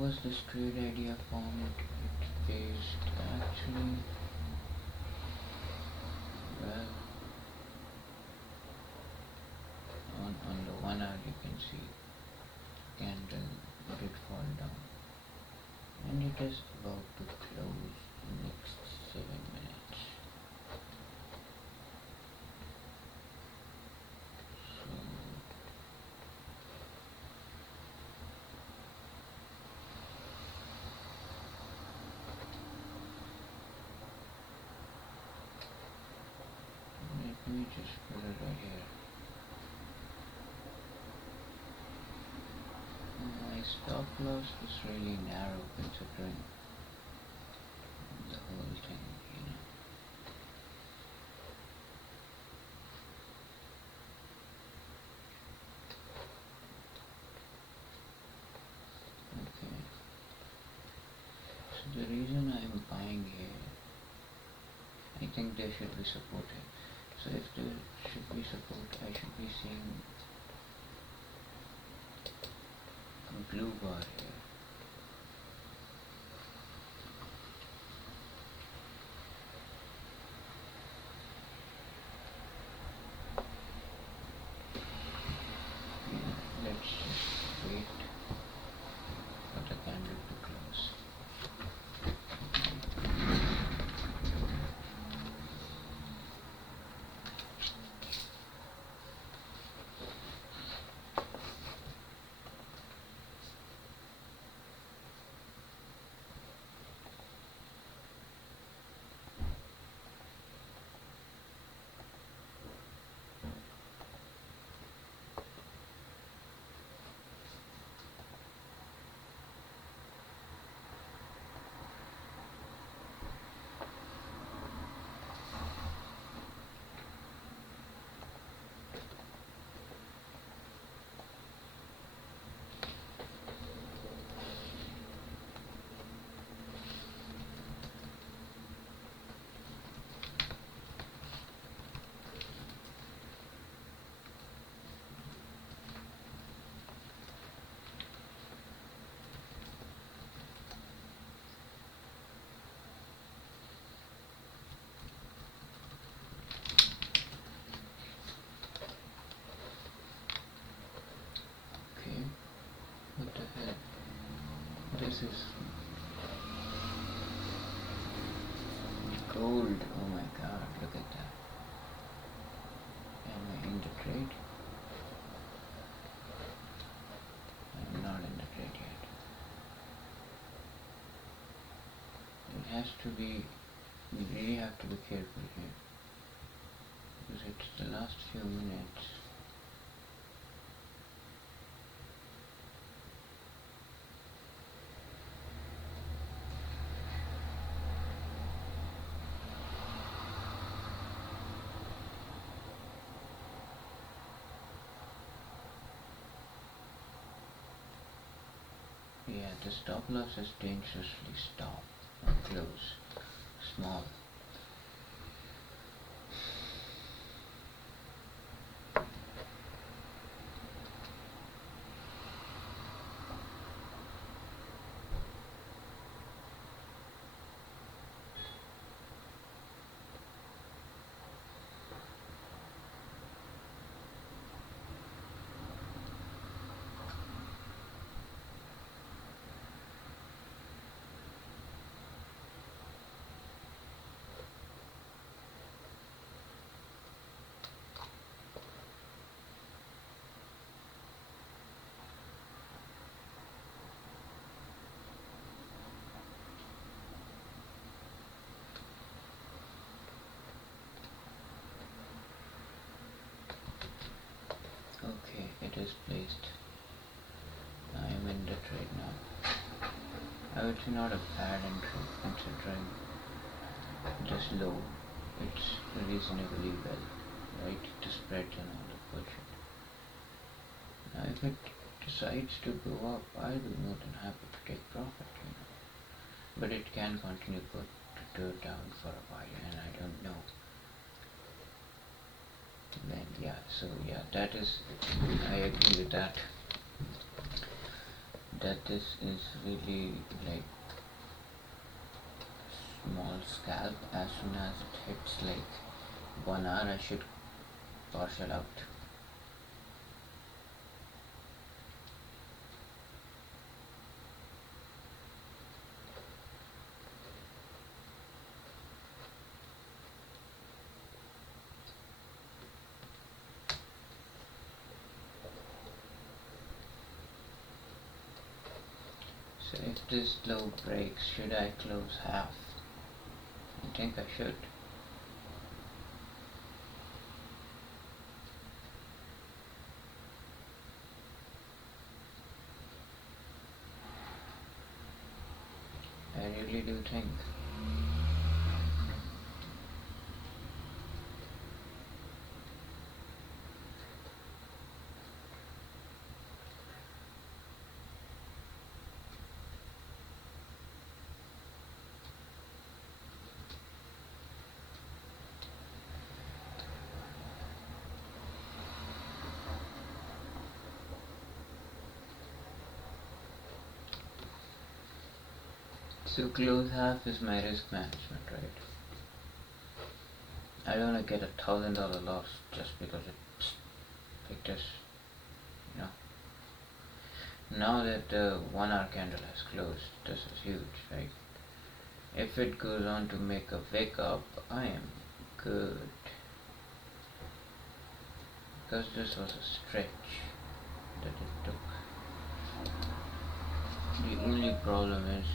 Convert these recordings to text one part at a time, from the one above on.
was this trade idea formed? It based actually, well, on the one hour you can see candle did fall down, and it is about to close in next 7 minutes. So let me just put it right here. My stop loss was really narrow considering the whole thing, you know. Okay. So the reason I'm buying here, I think there should be support here. So if there should be support, I should be seeing a blue bar here. Let's just wait for the candle to close. Okay, what the hell? This is gold. Oh my god, look at that. Am I in the trade? I'm not in the trade yet. It has to be, we really have to be careful here. Because it's the last few minutes. Yeah, the stop loss is dangerously stop, not close, small. Okay, it is placed. I am in the trade now. I would say not a bad entry considering this low. It's reasonably well, right? The spreads and all the bullshit. Now if it decides to go up, I'll be more than happy to take profit, you know. But it can continue to go down for a while, and I don't know. Then yeah, so yeah, that is, I agree with that. that this is really like small scalp. As soon as it hits like 1 hour, I should partial out. So if this glove breaks, should I close half? I think I should. I really do think. So close half is my risk management, right? I don't wanna get $1,000 loss just because it's like this, you know. Now that the 1 hour candle has closed, this is huge, right? If it goes on to make a wick up, I am good. Because this was a stretch that it took. The only problem is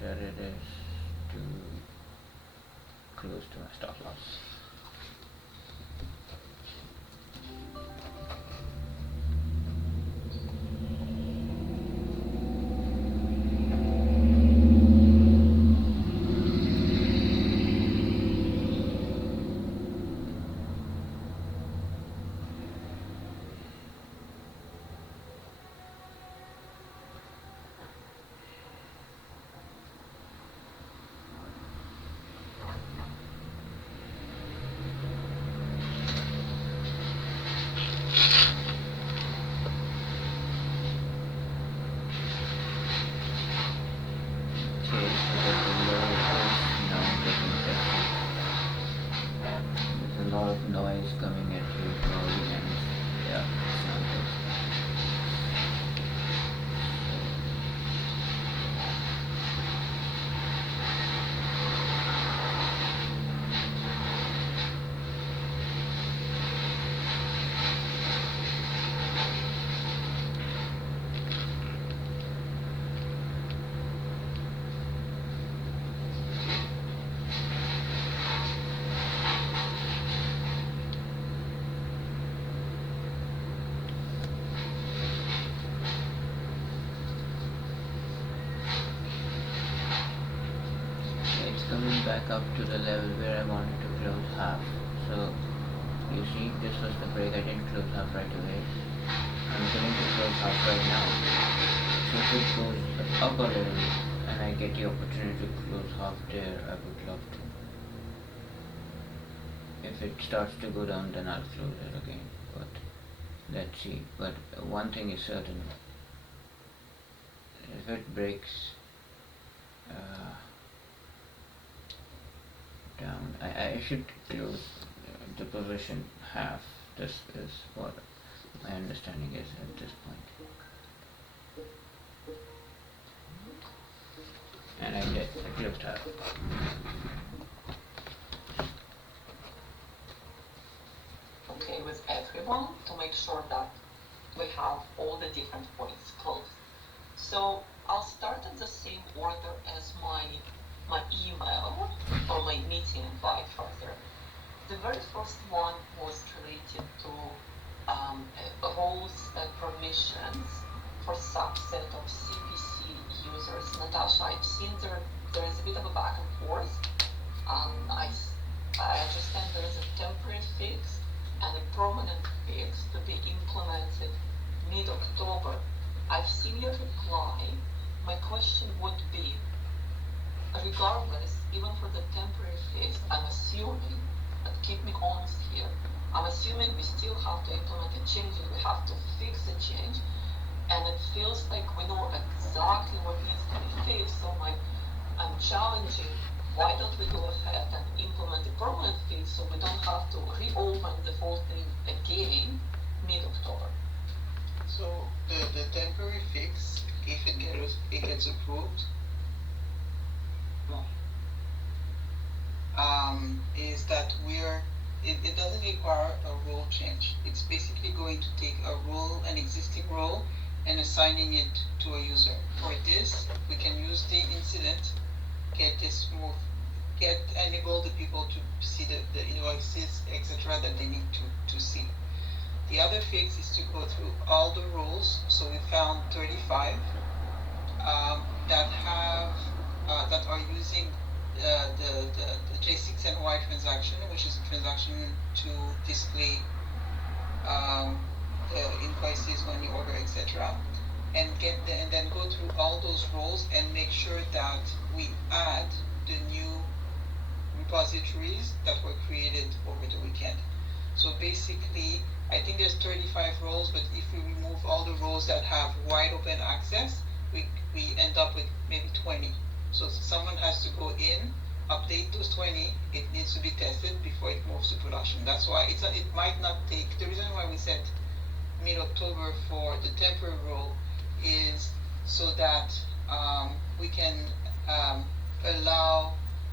that it is too close to my stop loss. Noise coming at you probably, and yeah, it's not good. It's coming back up to the level where I wanted to close half. So you see, this was the break. I didn't close half right away. I'm going to close half right now. So if it goes up a little and I get the opportunity to close half there, I would love to. If it starts to go down, then I'll close it again. But let's see. But one thing is certain: if it breaks down, I should close the position half. This is what my understanding is at this point. And I did. I closed half. Okay with everyone to make sure that we have all the different points closed. So I'll start in the same order as my email or my meeting invite further. The very first one was related to roles and permissions for subset of CPC users. Natasha, I've seen there is a bit of a back and forth. I understand there is a temporary fix and a permanent fix to be implemented mid-October. I've seen your reply. My question would be, regardless, even for the temporary fix, I'm assuming that keep me honest here. I'm assuming we still have to implement a change and we have to fix a change. And it feels like we know exactly what needs to be fixed. So I'm challenging, why don't we go ahead and implement the permanent fix so we don't have to reopen the whole thing again mid-October? So the temporary fix, if it gets approved, is that it doesn't require a role change. It's basically going to take an existing role, and assigning it to a user. For this, we can use the incident, enable the people to see the invoices, etc. that they need to see. The other fix is to go through all the roles. So we found 35 that are using the J6NY transaction, which is a transaction to display the invoices, money order, etc. And then go through all those roles and make sure that we add the new repositories that were created over the weekend. So basically, I think there's 35 roles, but if we remove all the roles that have wide open access, we end up with maybe 20. So someone has to go in, update those 20. It needs to be tested before it moves to production. That's why it might not take. The reason why we said mid-October for the temporary role is so that we can allow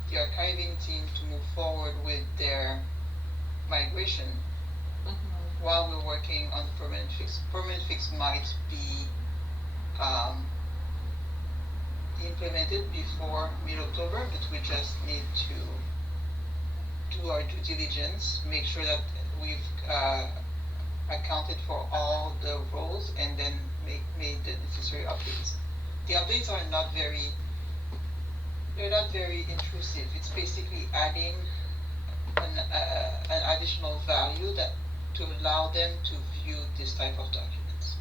the archiving team to move forward with their migration while we're working on the permanent fix. Permanent fix might be implemented before mid-October, but we just need to do our due diligence, make sure that we've accounted for all the roles, and then made the necessary updates. The updates are not very intrusive. It's basically adding an additional value to allow them to view this type of documents.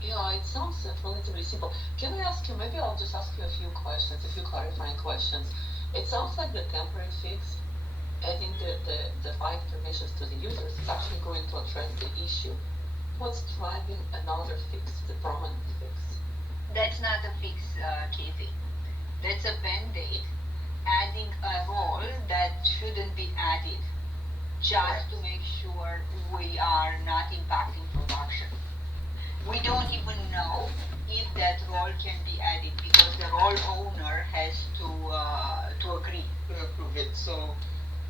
Yeah, it sounds relatively simple. Can I ask you, maybe I'll just ask you a few clarifying questions. It sounds like the temporary fix, adding the right permissions to the users, is actually going to address the issue. What's driving another fix, the permanent fix? That's not a fix, Kathy. That's a band-aid, adding a role that shouldn't be added, just to make sure we are not impacting production. We don't even know if that role can be added because the role owner has to agree. To approve it. So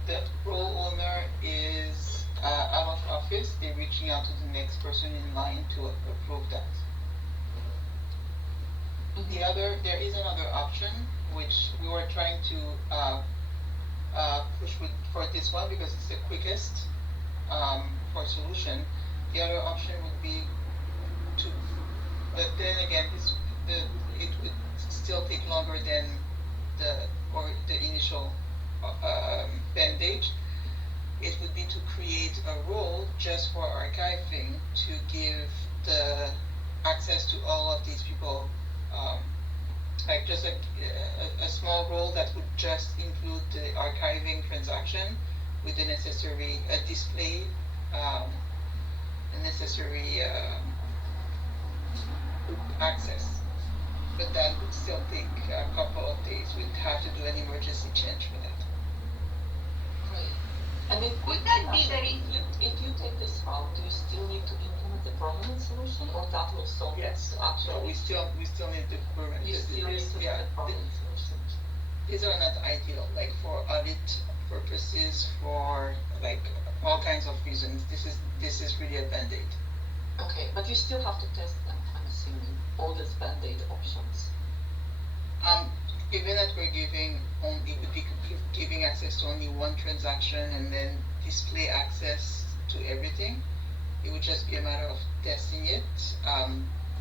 the role owner is out of office. They're reaching out to the next person in line to approve that. There is another option which we were trying to push for this one because it's the quickest for solution. The other option would be but then again, it would still take longer than the initial band-aid. It would be to create a role just for archiving to give the access to all of these people, like just a small role that would just include the archiving transaction with the necessary display, the necessary access. But that would still take a couple of days. We'd have to do an emergency change for that. Great. And Would that be if you take this route, do you still need to implement the permanent solution, or that will solve it? So we still need the permanent. You still need to do the permanent solution. These are not ideal, like for audit purposes, for like all kinds of reasons. This is really a band-aid. Okay, but you still have to test them, I'm assuming, all these band-aid options. Given that we're giving access to only one transaction and then display access to everything, it would just be a matter of testing it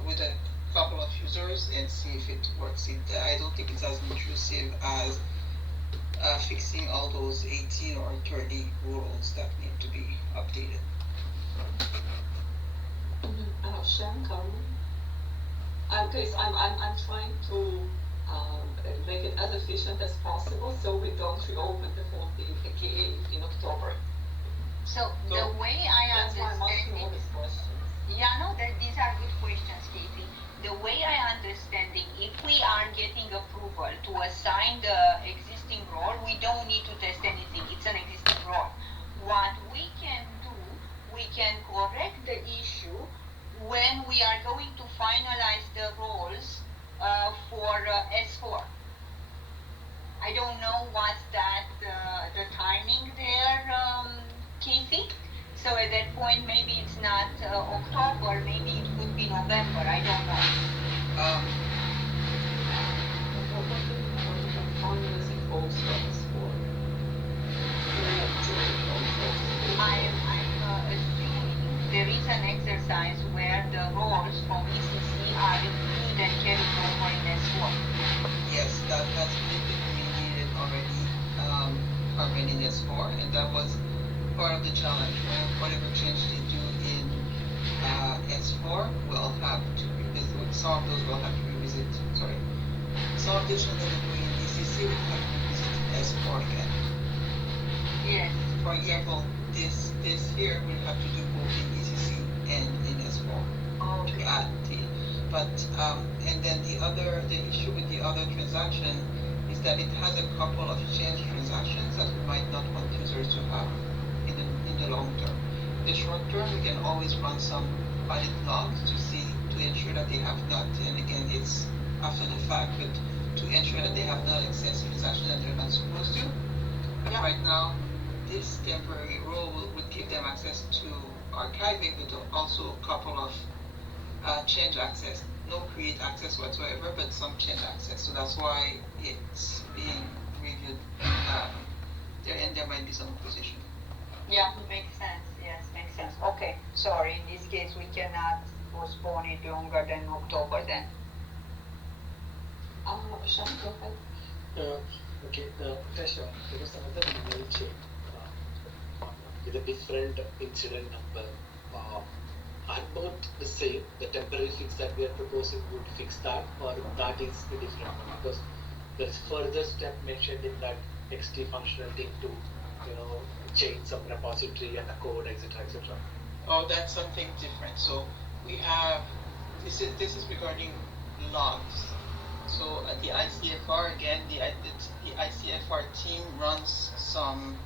with a couple of users and see if it works. I don't think it's as intrusive as fixing all those 18 or 30 rules that need to be updated. Sharon, Grace, I'm trying to make it as efficient as possible so we don't reopen the whole thing again in October. So the So, way I That's why I'm asking all understand it, these questions. yeah, no, these are good questions, Katie. The way I understand it, if we are getting approval to assign the existing role, we don't need to test anything. It's an existing role. What we can do, we can correct the issue when we are going to finalize the roles for S4. I don't know what's that the timing there, Casey. So at that point, maybe it's not October, maybe it could be November. I don't know. What do you mean finalizing roles for S4? I'm assuming there is an exercise where the roles from ECC are reviewed and carried over in S4. yes, that has been communicated already, Carmen in S4, and that was part of the challenge. Whatever change they do in S4, we'll have to revisit. Some of those we'll have to revisit. Sorry, some of the changes that we're doing in ECC, we'll have to revisit S4 again. Yes. For example, this here we'll have to do both in ECC and in S4 to add the. But and then the issue with the other transaction is that it has a couple of change transactions that we might not want users to have in the long term. In the short term, we can always run some audit logs to ensure that they have not, and again, it's after the fact, but to ensure that they have not accessed transactions that they're not supposed to. And right now, this temporary rule would give them access to archiving, but also a couple of change access. No create access whatsoever, but some change access. So that's why it's being reviewed. There might be some opposition. Yeah, makes sense. Yes, makes sense. Okay, sorry. In this case, we cannot postpone it longer than October then. Sean, go ahead. Okay, Natasha, there was another email chain with a different incident number. Are both the same? The temporary fix that we are proposing would fix that, or that is a different one? Because there is further step mentioned in that XT functionality to, change some repository and a code, etc., etc. Oh, that's something different. So we have this is regarding logs. So at the ICFR again, the ICFR team runs some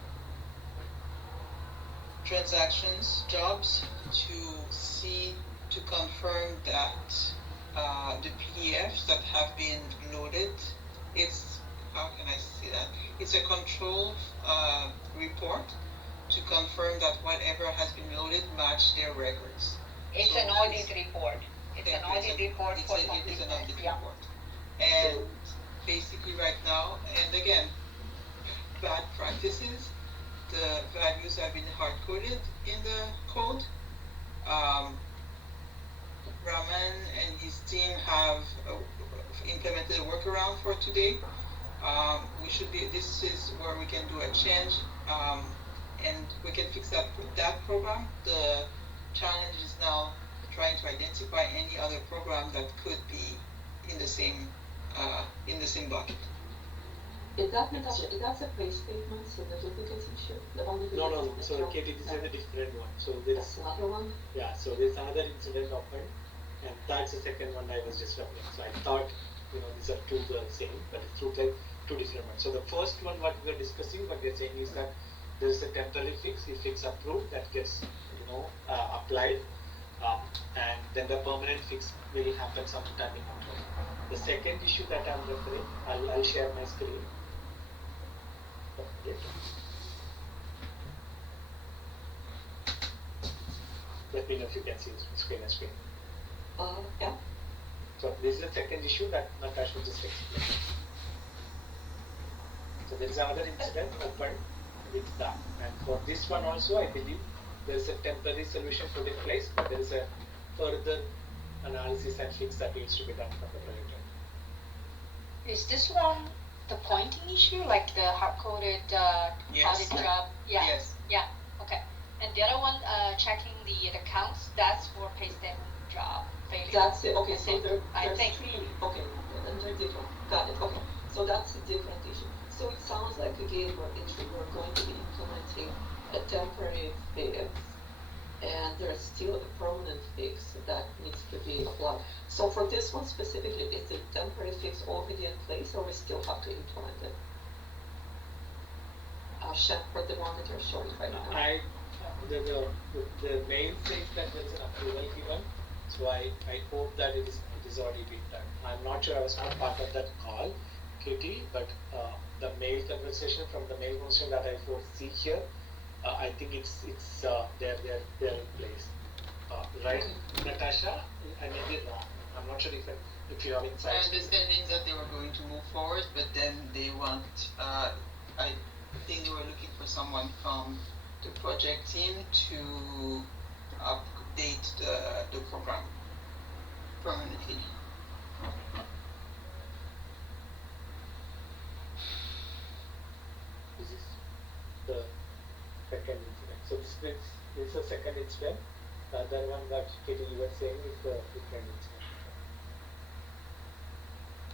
transactions jobs to confirm that the PDFs that have been loaded, it's, how can I say that? It's a control report to confirm that whatever has been loaded match their records. It's So an audit report. It's an audit report for it is an audit completeness. Yeah. report. And basically right now, and again, bad practices, the values have been hard-coded in the code. Raman and his team have implemented a workaround for today. This is where we can do a change, and we can fix that program. The challenge is now trying to identify any other program that could be in the same bucket. Is that Natasha? Is that a pay statement? So the duplicate issue? The one with the No. duplicate So job? Katie, this is a different one. So there's That's another one? so there's another incident occurred, and that's the second one I was just referring. So I thought, these are two the same, but it looks like two different ones. So the first one, what we are discussing, what we are saying is that there is a temporary fix. If it's approved, that gets applied, and then the permanent fix will happen sometime in October. The second issue that I'm referring, I'll share my screen. Okay. Let me know if you can see the screen. Yeah. So this is the second issue that Natasha just explained. So there is another incident opened with that, and for this one also, I believe there is a temporary solution put in place, but there is a further analysis and fix that needs to be done from the project. Is this one the pointing issue, like the hard-coded Yes. audit job? Yeah. Yes. Yeah. Okay. And the other one, checking the counts, that's for pay statement job failure. That's it. Okay, so I there's think. three. Okay, then they're different. Got it. Okay, so that's a different issue. So it sounds like again we're going to be implementing a temporary fix, and there's still a permanent fix that needs to be applied. So for this one specifically, is the temporary fix already in place, or we still have to implement it? Chef, for the one that you're showing right now. The mail says that there is an approval given, so I hope that it is already been done. I'm not sure, I was not part of that call, Katie, but the mail conversation from the mail conversation that I foresee here, I think it's they're in place. Right, Natasha? I may be wrong. I'm not sure if you have My insights. understanding is that they were going to move forward, but then they want, I think they were looking for someone from the project team to update the program permanently. This is the second incident. So this is the second incident. The other one that Katie you were saying is the different incident.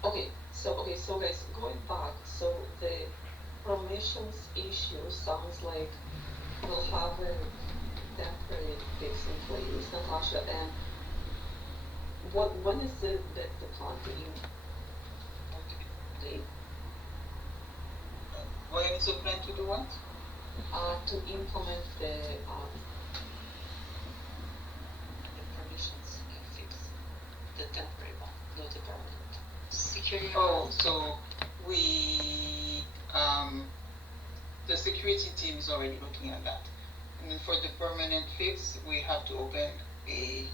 Okay, so guys, going back, so the permissions issue sounds like we'll have a temporary fix in place, Natasha, and when is the plan to implement? When is the plan to do what? To implement the permissions fix, the temporary one, not the permanent. Security. Oh, so we, the security team is already looking at that. And for the permanent fix, we have to open a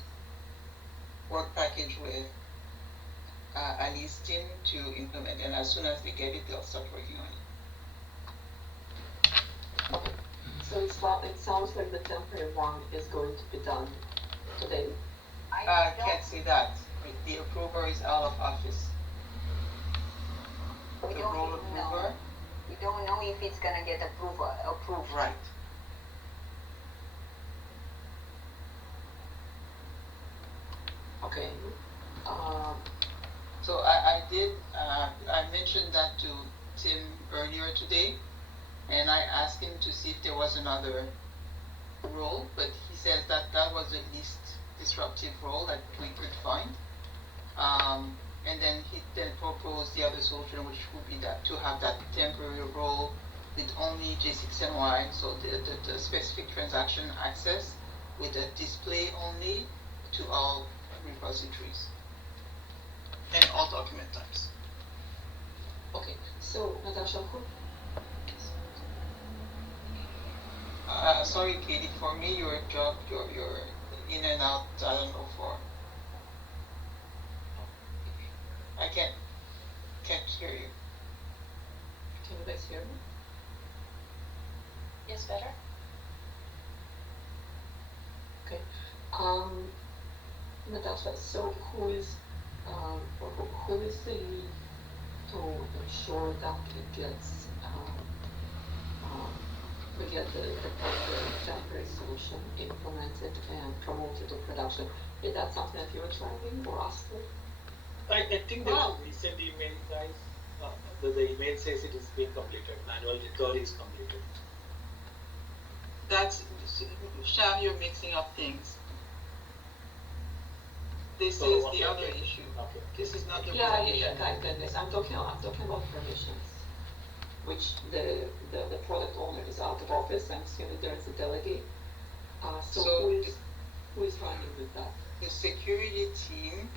work package with Ali's team to implement, and as soon as they get it, they'll start working on it. Okay. So it sounds like the temporary one is going to be done today. I can't say that. The approver is out of office. We The don't role even know. approver? We don't know if it's gonna get approved. Right. Okay. So I mentioned that to Tim earlier today, and I asked him to see if there was another role, but he said that that was the least disruptive role that we could find. And then he then proposed the other solution, which would be that to have that temporary role with only J6NY, so the specific transaction access with a display only to all repositories and all document types. Okay. So Natasha, who? Sorry, Katie. For me, your job, you're in and out. I don't know for. I can't hear you. Can you guys hear me? Yes, better. Okay. Natasha, so who is the lead to ensure that it gets we get the temporary solution implemented and promoted to production? Is that something that you're driving or asking? I think there was a recent email, guys. The email says it is being completed. Manual recovery is completed. That's Sham. You're mixing up things. This is the other issue. Okay. This is not the Yeah, permission. thank goodness. I'm talking about permissions, which the product owner is out of office. I'm assuming there is a delegate. So who is running with that? The security team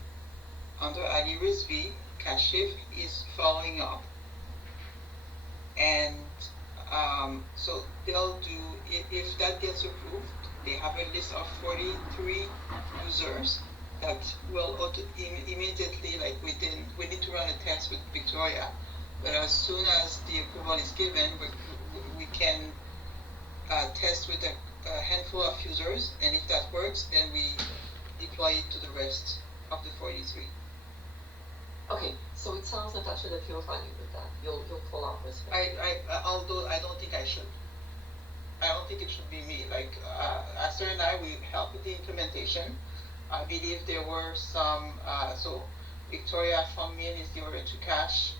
under Ali Rizvi, Kashif, is following up. And so they'll do, if that gets approved, they have a list of 43 users that will immediately, like we need to run a test with Victoria, but as soon as the approval is given, we can test with a handful of users, and if that works, then we deploy it to the rest of the 43. Okay, so it sounds, Natasha, that you're running with that. You'll pull up with Although I don't think I should. I don't think it should be me. Like Esther and I, we helped with the implementation. I believe there were some. So Victoria Fangmin is the order to cash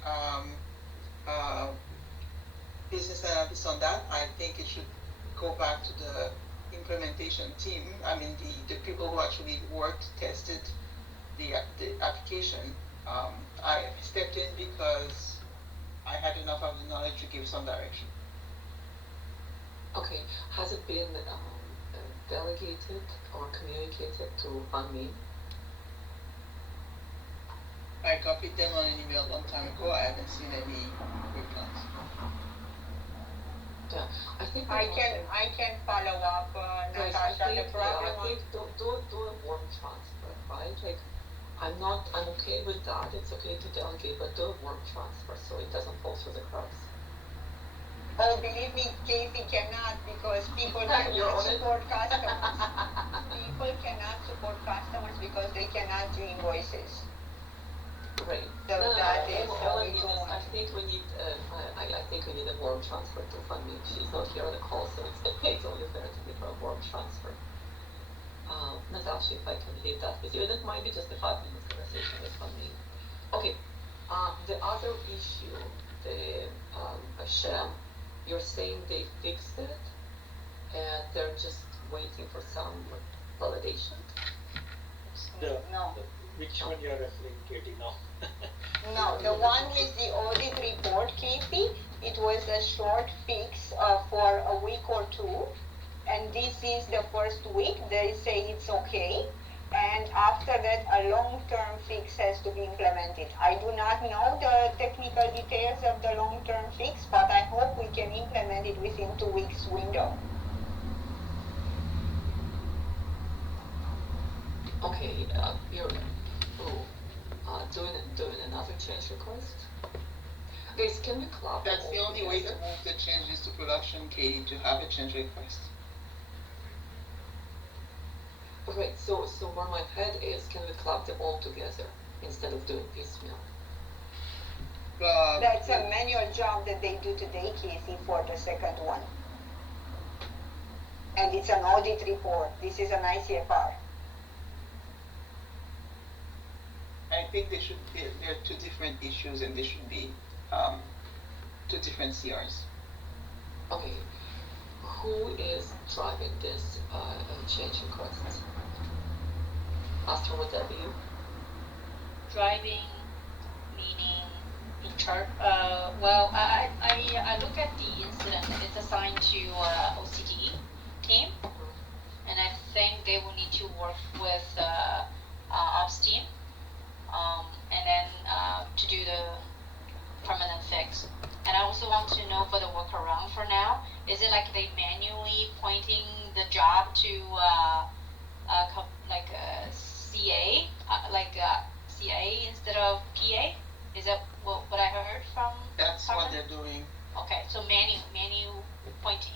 business analyst on that. I think it should go back to the implementation team. I mean, the people who actually worked, tested the application. I stepped in because I had enough of the knowledge to give some direction. Okay, has it been delegated or communicated to Banmin? I copied them on an email a long time ago. I haven't seen any replies. Yeah, I think I can follow up, Guys, Natasha. I The think, problem I think do a warm transfer, right? Like, I'm okay with that. It's okay to delegate, but do a warm transfer so it doesn't fall through the cracks. Oh, believe me, Casey cannot because people cannot support customers. People cannot support customers because they cannot do invoices. Right. So that is all I we mean don't is, want. I think we need a warm transfer to Fanmi. She's not here on the call, so it's only fair to give her a warm transfer. Natasha, if I can leave that with you, and it might be just a 5-minute conversation with Fanmi. Okay. The other issue, the Shem, you're saying they fixed it, and they're just waiting for some validation. No. Which one you are referring to, Katie, now? No, the one with the audit report, Casey, it was a short fix for a week or two, and this is the first week. They say it's okay, and after that, a long-term fix has to be implemented. I do not know the technical details of the long-term fix, but I hope we can implement it within 2 weeks window. Okay, you're doing another change request. Guys, can we clap? That's the only way to move the changes to production, Katie, to have a change request. Right, so where my head is, can we club them all together instead of doing piecemeal? That's a manual job that they do today, Casey, for the second one. And it's an audit report. This is an ICFR. I think they're two different issues and they should be two different CRs. Okay, who is driving this change request? Astro, would that be you? Driving, meaning in charge. Well, I look at the incident. It's assigned to OCD team, and I think they will need to work with ops team, and then to do the permanent fix. And I also want to know for the workaround for now, is it like they manually pointing the job to CA, CA instead of PA? Is that what I heard from? That's Carmen? what they're doing. Okay, so manual pointing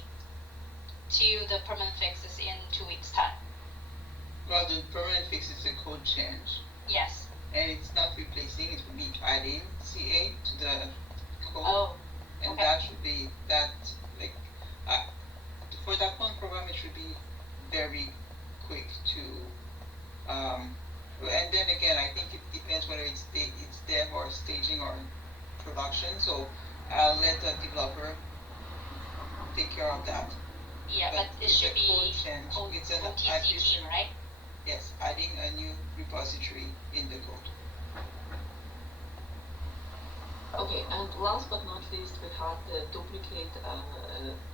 to the permanent fixes in 2 weeks' time. Well, the permanent fix is a code change. Yes. And it's not replacing, it will be adding CA to the code. Oh. And okay. that should be for that one program, it should be very quick to. And then again, I think it depends whether it's dev or staging or production. So I'll let the developer take care of that. Yeah, but it it's should a be code change. It's an OTC addition, team, right? Yes, adding a new repository in the code. Okay, and last but not least, we had the duplicate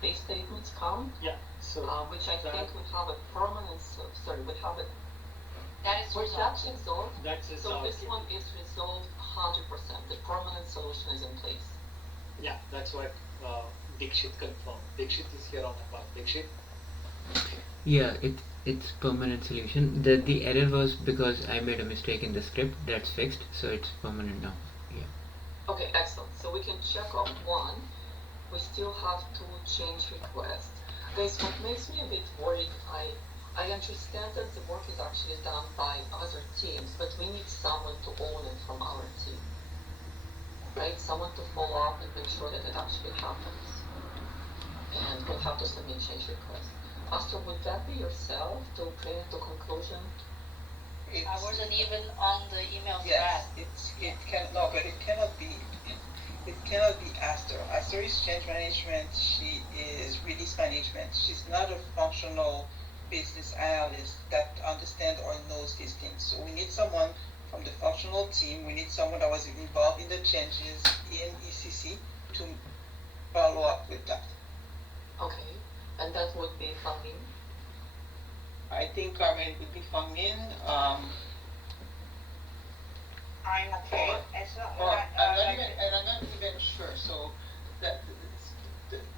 base statements count. Yeah, so which I think we have a permanent, we have a, That is was that resolved? that's So resolved. this one is resolved 100%, the permanent solution is in place. Yeah, that's what Dikshit confirmed. Dikshit is here on the call. Dikshit? Yeah, it's permanent solution. The error was because I made a mistake in the script. That's fixed, so it's permanent now. Yeah. Okay, excellent. So we can check off one. We still have 2 change requests. Guys, what makes me a bit worried, I understand that the work is actually done by other teams, but we need someone to own it from our team. Right? Someone to follow up and make sure that it actually happens. And we'll have to submit change requests. Astro, would that be yourself to bring it to conclusion? I wasn't even on the email Yes, thread. but it cannot be. It cannot be Astor. Astor is change management. She is really management. She's not a functional business analyst that understands or knows these things. So we need someone from the functional team. We need someone that was involved in the changes in ECC to follow up with that. Okay, and that would be Fangmin. I think Carmen would be Fangmin. I'm okay. It's not, Or I'm not even sure. So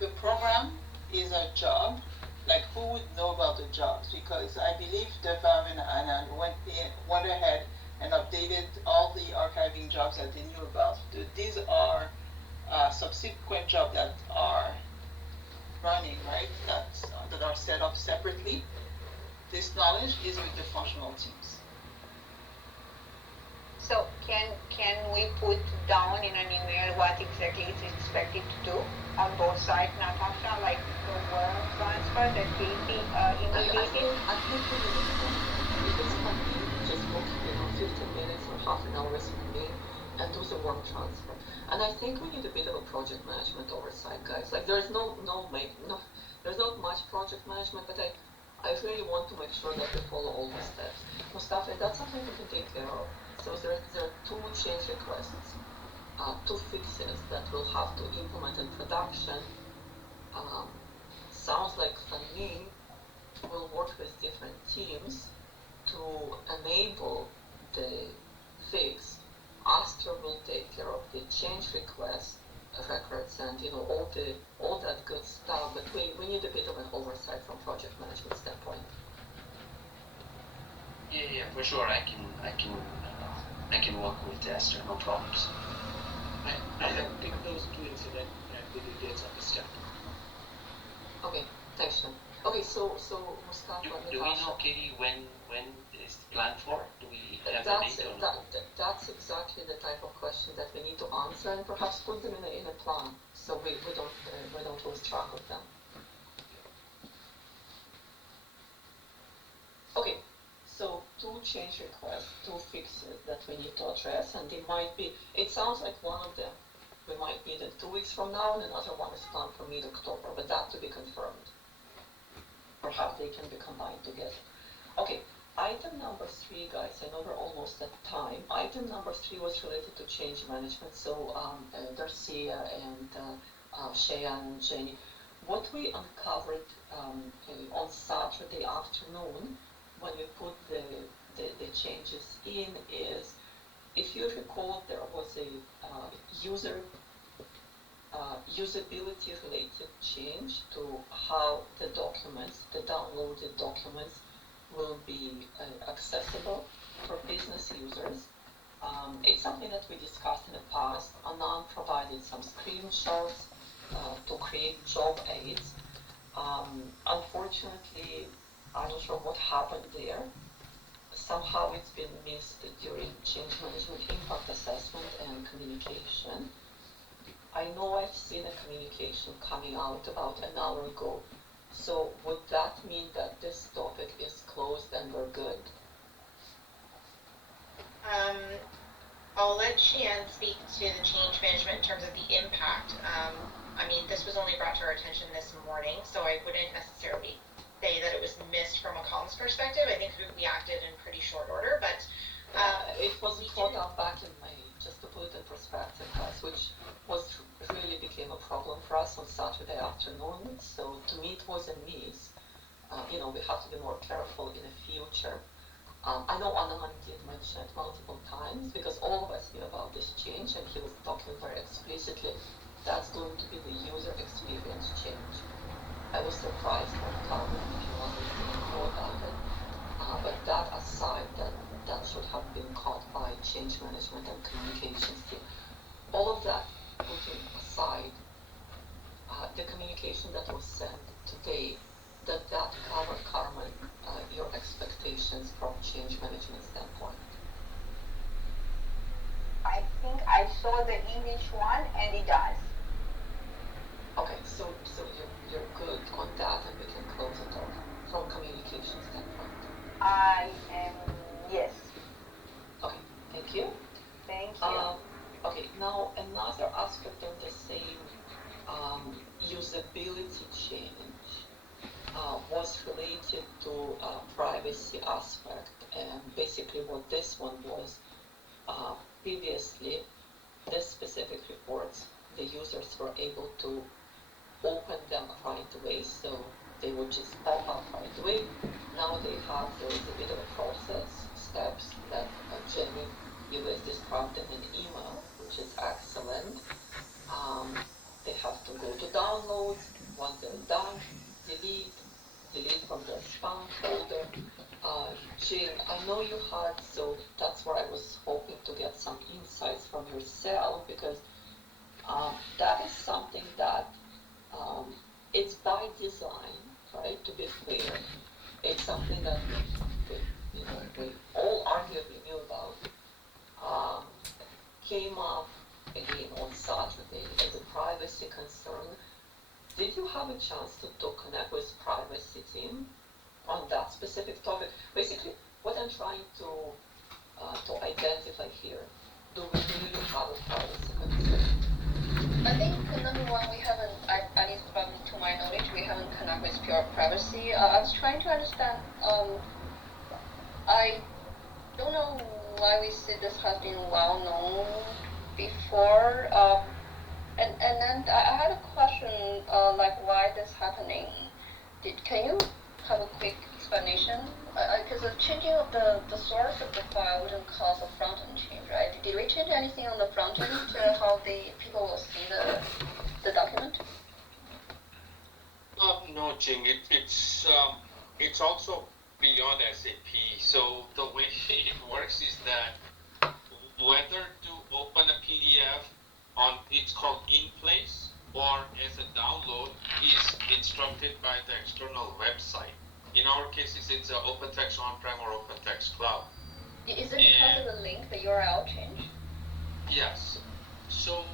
the program is a job. Like, who would know about the jobs? Because I believe Devam and Anand went ahead and updated all the archiving jobs that they knew about. These are subsequent jobs that are running, right? That are set up separately. This knowledge is with the functional teams. So can we put down in an email what exactly is expected to do on both sides, Natasha, like the wire transfer that will be immediated? I think we need to, because Fangmin just book, 15 minutes or half an hour with me and do the work transfer. And I think we need a bit of a project management oversight, guys. Like, there's there's not much project management, but I really want to make sure that we follow all the steps. Mustafa, that's something we can take care of. So there are 2 change requests, 2 fixes that we'll have to implement in production. Sounds like Fangmin will work with different teams to enable the fix. Aster will take care of the change request records and all that good stuff, but we need a bit of an oversight from project management standpoint. Yeah, for sure. I can work with Esther, no problems. I have picked those 2 incidents and the details of the step. Okay, thanks, Sean. Okay, so Mustafa, Do we know, Katie, when is the plan for? Do we have a that's date or not? that's exactly the type of question that we need to answer and perhaps put them in a plan so we don't lose track of them. Okay, so 2 change requests, 2 fixes that we need to address, and it sounds like one of them we might need it 2 weeks from now, and another one is planned for mid-October, but that to be confirmed. Perhaps they can be combined together. Okay, item number 3, guys, I know we're almost at time. Item number 3 was related to change management, so Darcia and Cheyenne and Jenny, what we uncovered on Saturday afternoon when we put the changes in is, if you recall, there was a usability related change to how the downloaded documents will be accessible for business users. It's something that we discussed in the past. Anand provided some screenshots to create job aids. Unfortunately, I'm not sure what happened there. Somehow it's been missed during change management impact assessment and communication. I know I've seen a communication coming out about an hour ago. So would that mean that this topic is closed and we're good? I'll let Cheyenne speak to the change management in terms of the impact. I mean, this was only brought to our attention this morning, so I wouldn't necessarily say that it was missed from a comms perspective. I think we acted in pretty short order, but it wasn't brought up back in May, just to put it in perspective, guys, which really became a problem for us on Saturday afternoon. So to me, it was a miss. We have to be more careful in the future. I know Anand did mention it multiple times because all of us knew about this change, and he was talking very explicitly. That's going to be the user experience change. I was surprised when Carmen, if you wanted to know about it. But that aside, that should have been caught by change management and communications team. All of that putting aside, the communication that was sent today, that cover, Carmen, your expectations from change management standpoint? I think I saw the English one, and it does. Okay, so you're good on that, and we can close it off from communication standpoint. I am, yes. Okay, thank you. Thank you. Okay, now another aspect of the same usability change so they would just pop up right away. Now there is a bit of a process, steps that Jamie, you guys described in an email, which is excellent. They have to go to downloads. Once they're done, delete from their spam folder. Jane, I know you had, so that's where I was hoping to get some insights from yourself, because that is something that it's by design, right? To be clear, it's something that we all arguably knew about. Came up again on Saturday as a privacy concern. Did you have a chance to connect with privacy team on that specific topic? Basically, what I'm trying to identify here, do we really have a privacy concern? I think number one, we haven't, at least from to my knowledge, we haven't connected with pure privacy. I was trying to understand. I don't know why we say this has been well known before. And then I had a question, like why this happening. Can you have a quick explanation? Because the changing of the source of the file wouldn't cause a front-end change, right? Did we change anything on the front-end to how the people will see the document? No, Jing. It's also beyond SAP. So the way it works is that whether to open a PDF on, it's called in place, or as a download is instructed by the external website. In our cases, it's OpenText on-prem or OpenText Cloud. Is it because of the link, the URL change? Yes. So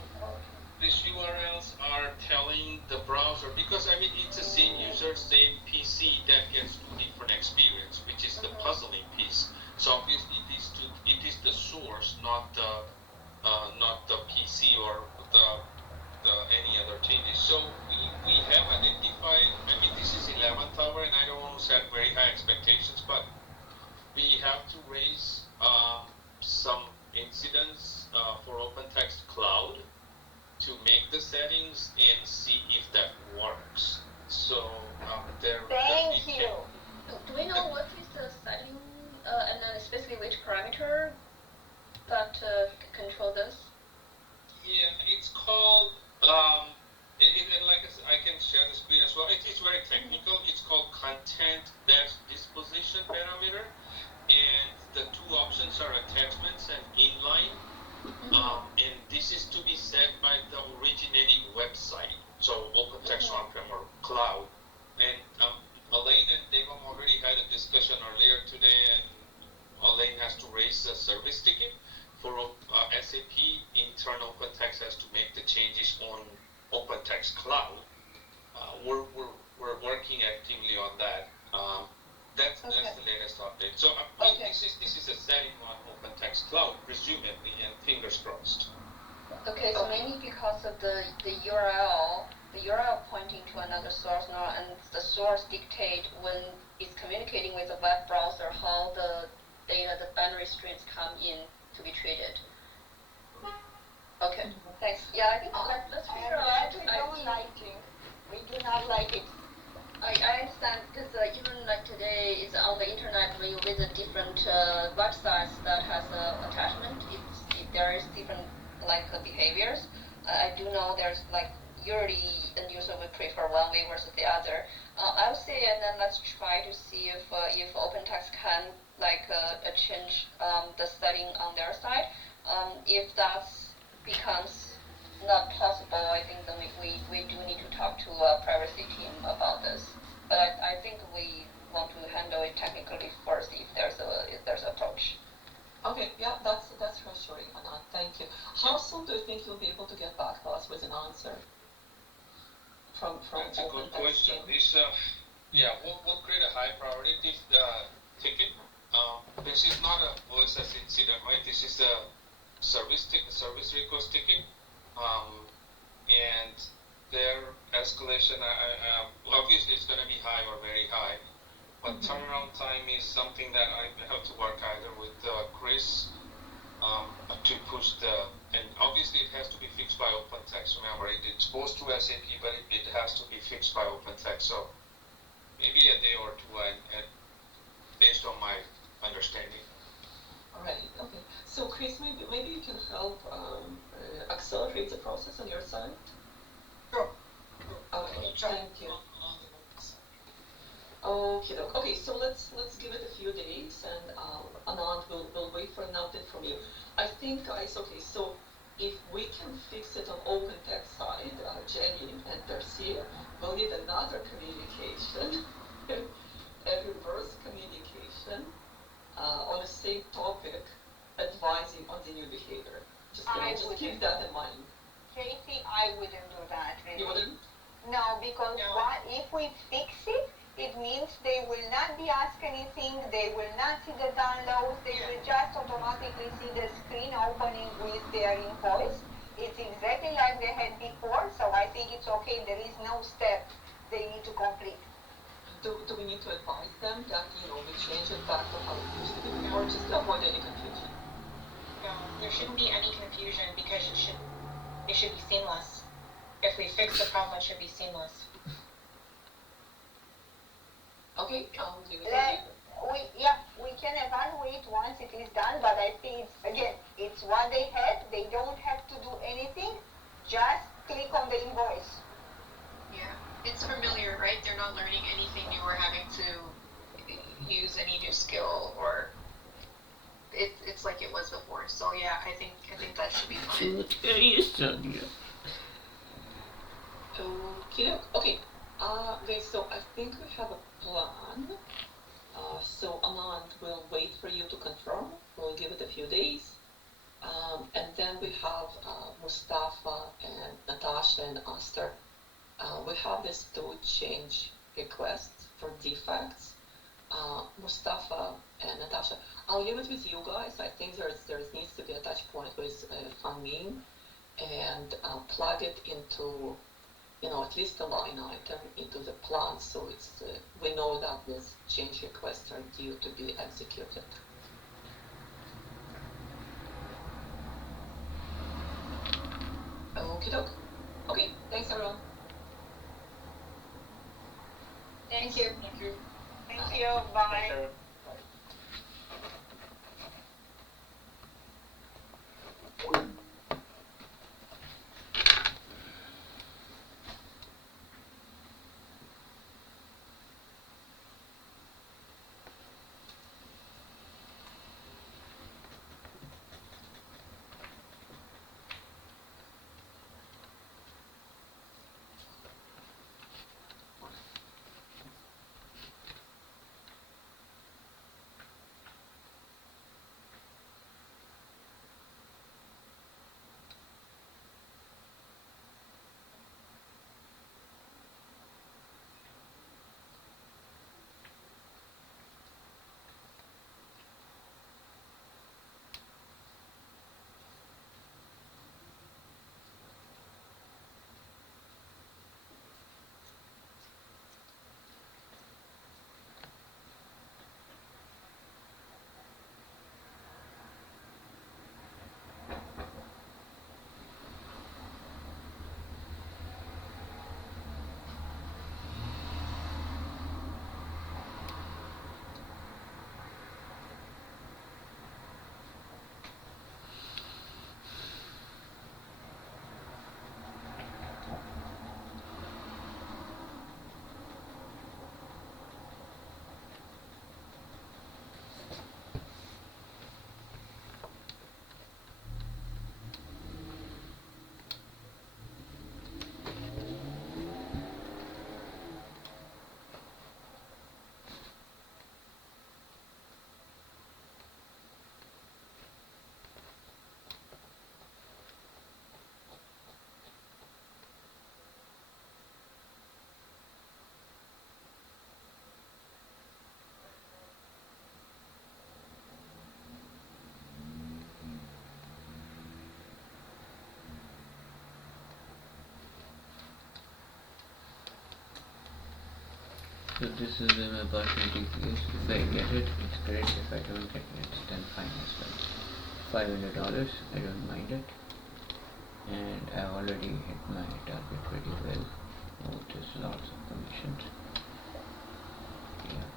these URLs are telling the browser, because I mean it's the same user, same PC that gets two different experience, which is the puzzling piece. So obviously it is the source, not the PC or the any other changes. So we have identified, I mean this is 11th hour and I don't want to set very high expectations, but we have to raise some incidents for OpenText Cloud to make the settings and see if that works. So Thank you. Do we know what is the setting and then especially which parameter that control this? Yeah, it's called, and like I said, I can share the screen as well. It is very technical. It's called content-disposition parameter. And the two options are attachments and inline. And this is to be set by the originating website. So OpenText on-prem or cloud. And Elaine and Devam already had a discussion earlier today, and Elaine has to raise a service ticket for SAP. Internal OpenText has to make the changes on OpenText Cloud. We're working actively on that. That's the latest update. So this is a setting on OpenText Cloud, presumably, and fingers crossed. Okay, so mainly because of the URL pointing to another source now, and the source dictate when it's communicating with the web browser how the data, the binary streams come in to be treated. Okay, thanks. Yeah, I think let's figure out. We do not like it. I understand, because even like today, it's on the internet when you visit different websites that has attachment, there is different like behaviors. I do know there's like usually end user would prefer one way versus the other. I would say, and then let's try to see if OpenText can like change the setting on their side. If that becomes not possible, I think then we do need to talk to a privacy team about this. But I think we want to handle it technically first if there's approach. Okay, yeah, that's reassuring, Anand. Thank you. How soon do you think you'll be able to get back to us with an answer from That's a good question. This we'll create a high priority ticket. This is not a OSS incident, right? This is a service request ticket. And their escalation, obviously it's going to be high or very high, but turnaround time is something that I have to work either with Chris to push and obviously it has to be fixed by OpenText. Remember, it goes to SAP, but it has to be fixed by OpenText. So maybe a day or two, and based on my understanding. Right. Okay. So Chris, maybe you can help accelerate the process on your side. Sure. Okay. Thank you. Okay, so let's give it a few days, and Anand will wait for an update from you. I think, guys, okay, so if we can fix it on OpenText side, Jenny and Percy, we'll need another communication, a reverse communication on the same topic, advising on the new behavior. Just keep that in mind. Katie, I wouldn't do that, really. You wouldn't? No, because if we fix it, it means they will not be asked anything, they will not see the downloads, they will just automatically see the screen opening with their invoice. It's exactly like they had before, so I think it's okay, there is no step they need to complete. Do we need to advise them that, we change it back to how it used to be before, just to avoid any confusion? No, there shouldn't be any confusion because it should be seamless. If we fix the problem, it should be seamless. Okay, I'll leave it we can evaluate once it is done, but I think it's what they had. They don't have to do anything. Just click on the invoice. Yeah, it's familiar, right? They're not learning anything new or having to use any new skill, or it's like it was before. So yeah, I think that should be fine. Okay. Guys, so I think we have a plan. So Anand will wait for you to confirm. We'll give it a few days. And then we have Mustafa and Natasha and Aster. We have these two change requests for defects. Mustafa and Natasha, I'll leave it with you guys. I think there needs to be a touch point with Fanmin, and plug it into at least a line item into the plan, so it's we know that these change requests are due to be executed. Okie doke. Okay, thanks everyone. Thank you. Thank you. Bye. So this is an opportunity. If I get it, it's great. If I don't get it, then fine as well. $500. I don't mind it, and I've already hit my target pretty well. Oh, there's lots of commissions. Yeah,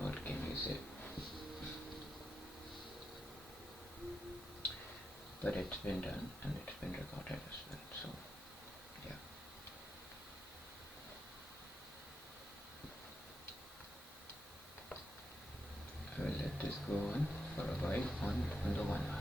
what can we say? But it's been done and it's been recorded as well, so yeah. I will let this go on for a while on the 1 hour.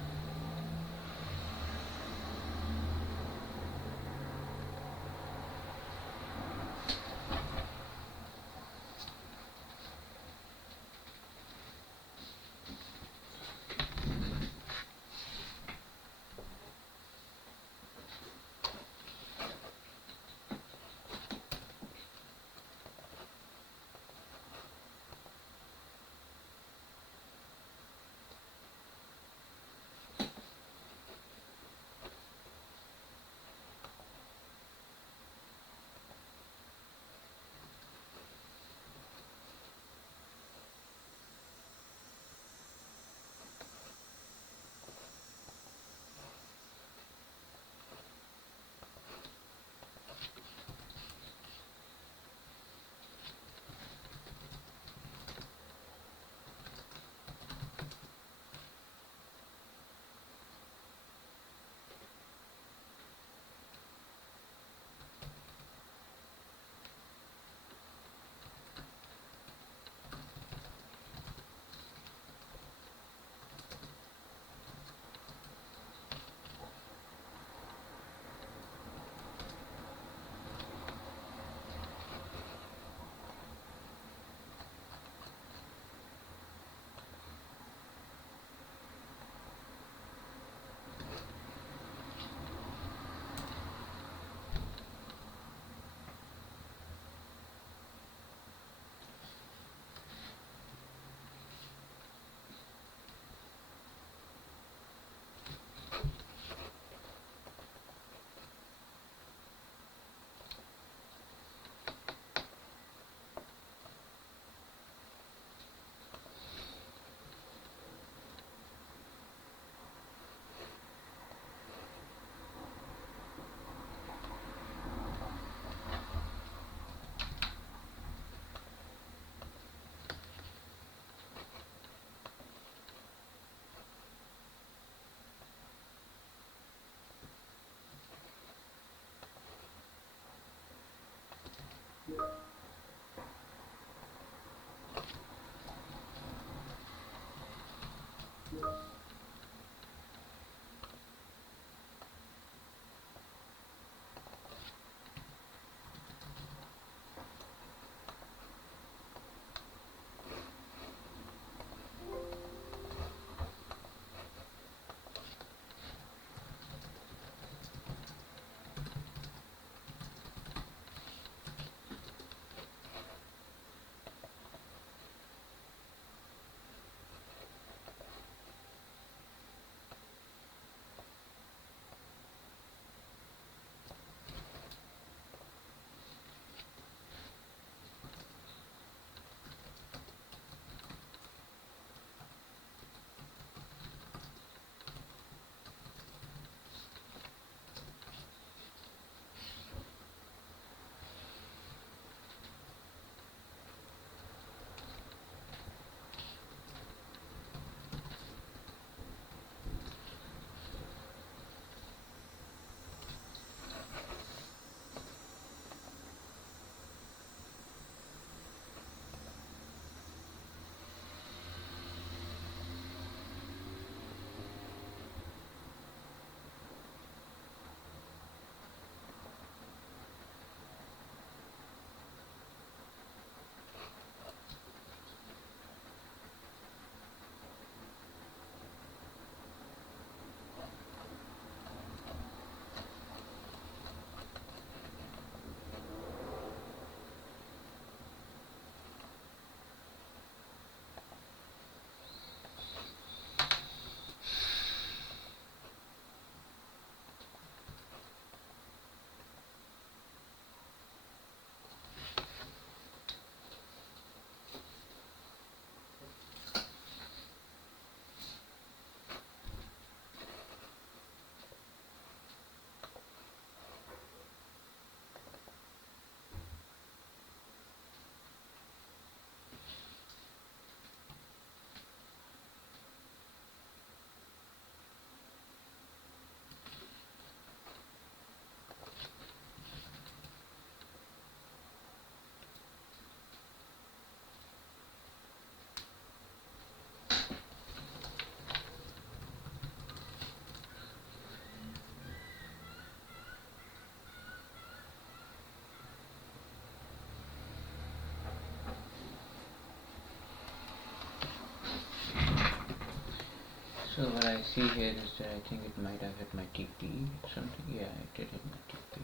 So what I see here is that I think it might have hit my TP or something. Yeah, it did hit my TP.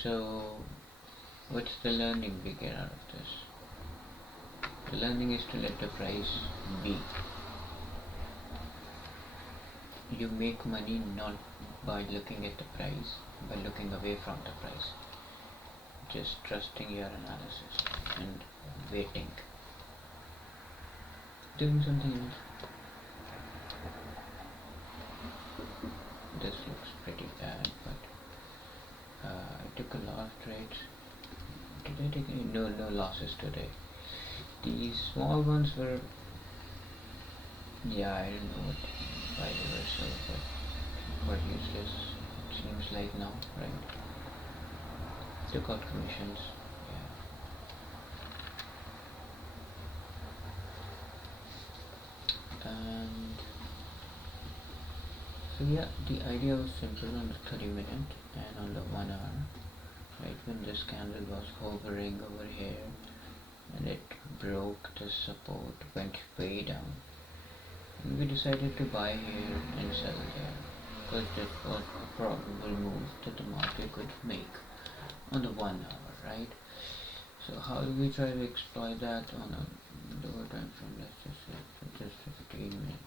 So what's the learning we get out of this? The learning is to let the price be. You make money not by looking at the price, by looking away from the price. Just trusting your analysis and waiting. Doing something else. This looks pretty bad, but I took a lot of trades. Did I take any? No losses today. These small ones were, yeah, I don't know why they were so, but useless. It seems like now, right? Took out commissions, yeah. And so yeah, the idea was simple on the 30-minute and on the 1 hour, right? When this candle was hovering over here and it broke the support, went way down, and we decided to buy here and sell there because this was a probable move that the market could make on the 1 hour, right? So how do we try to exploit that on a lower time frame? Let's just say for just 15 minutes.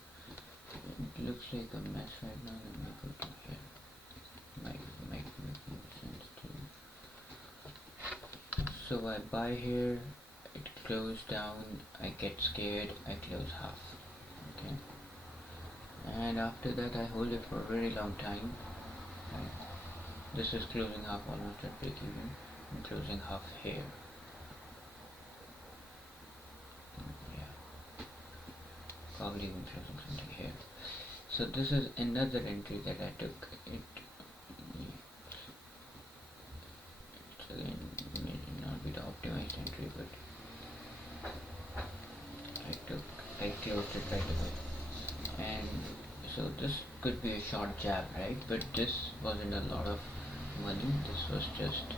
It looks like a mess right now. Let me go to here. Might make more sense too. So I buy here, it closes down, I get scared, I close half. Okay. And after that I hold it for a very long time. Right. This is closing half almost at break even. I'm closing half here. Yeah. Probably even closing something here. So this is another entry that I took. It's again may not be the optimized entry, but I closed it right away. And so this could be a short jab, right? But this wasn't a lot of money. This was just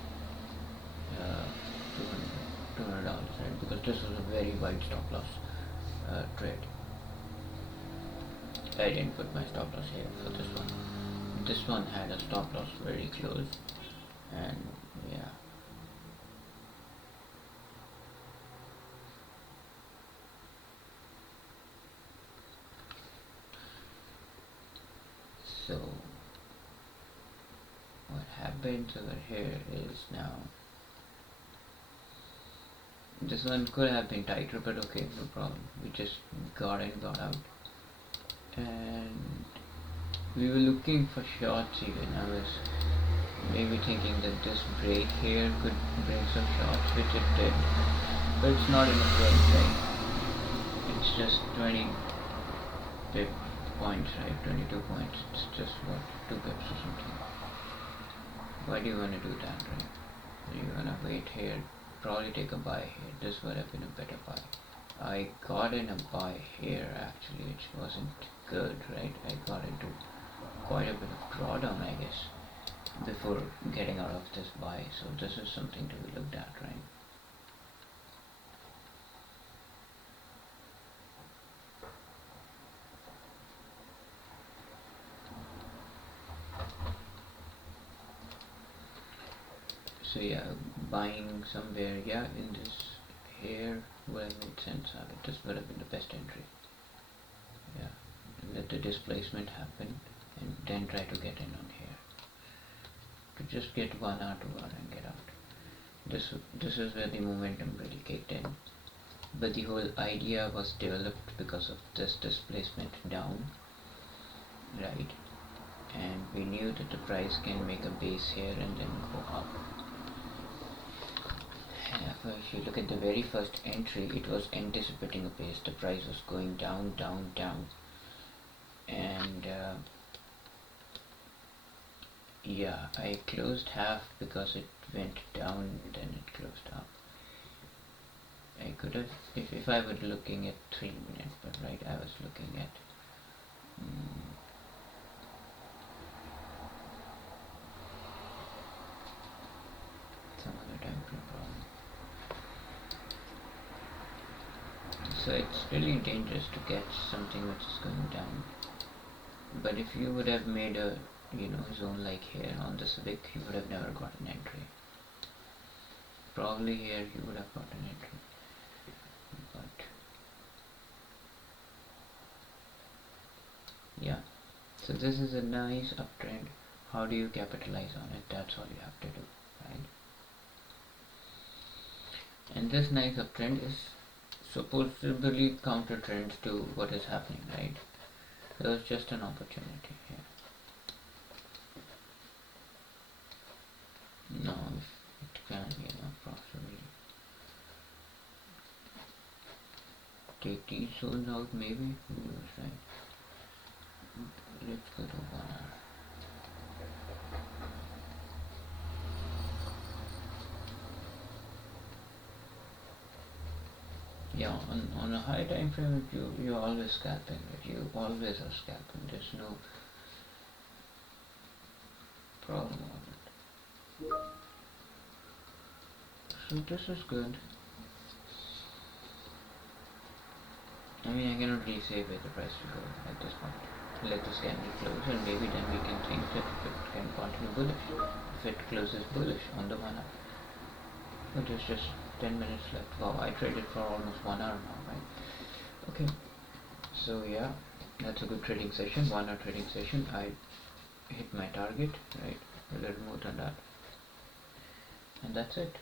$200, right? Because this was a very wide stop loss trade. I didn't put my stop loss here for this one. This one had a stop loss very close, and yeah. So what happens over here is now this one could have been tighter, but okay, no problem. We just got in, got out, and we were looking for shorts even. I was maybe thinking that this break here could bring some shorts, which it did, but it's not enough range, right? It's just 20 pip points, right? 22 points. It's just what, 2 pips or something. Why do you want to do that, right? You want to wait here, probably take a buy here. This would have been a better buy. I got in a buy here actually, which wasn't good, right? I got into quite a bit of drawdown, I guess, before getting out of this buy. So this is something to be looked at, right? So yeah, buying somewhere, yeah, in this here would have made sense of it. This would have been the best entry. Yeah, let the displacement happen and then try to get in on here. To just get 1 hour, 2 hour and get out. This is where the momentum really kicked in. But the whole idea was developed because of this displacement down, right? And we knew that the price can make a base here and then go up. If you look at the very first entry, it was anticipating a base. The price was going down, down, down, and yeah, I closed half because it went down, then it closed up. I could have, if I were looking at 3 minutes, but right, I was looking at some other time frame problem. So it's really dangerous to catch something which is going down. But if you would have made a zone like here on this wick, you would have never got an entry. Probably here you would have got an entry. But yeah, so this is a nice uptrend. How do you capitalize on it? That's all you have to do, right? And this nice uptrend is supposedly counter trends to what is happening, right? There was just an opportunity here. No, it can, possibly take these zones out, maybe. Who knows, right? Let's go to 1 hour. Yeah, on a high time frame, you're always scalping, right? You always are scalping. There's no problem on it. So this is good. I mean, I cannot really say where the price will go at this point. Let this candle close, and maybe then we can think that if it can continue bullish. If it closes bullish on the 1 hour. But there's just 10 minutes left. Wow, I traded for almost 1 hour now, right? Okay. So yeah, that's a good trading session. 1 hour trading session. I hit my target, right? A little more than that. And that's it.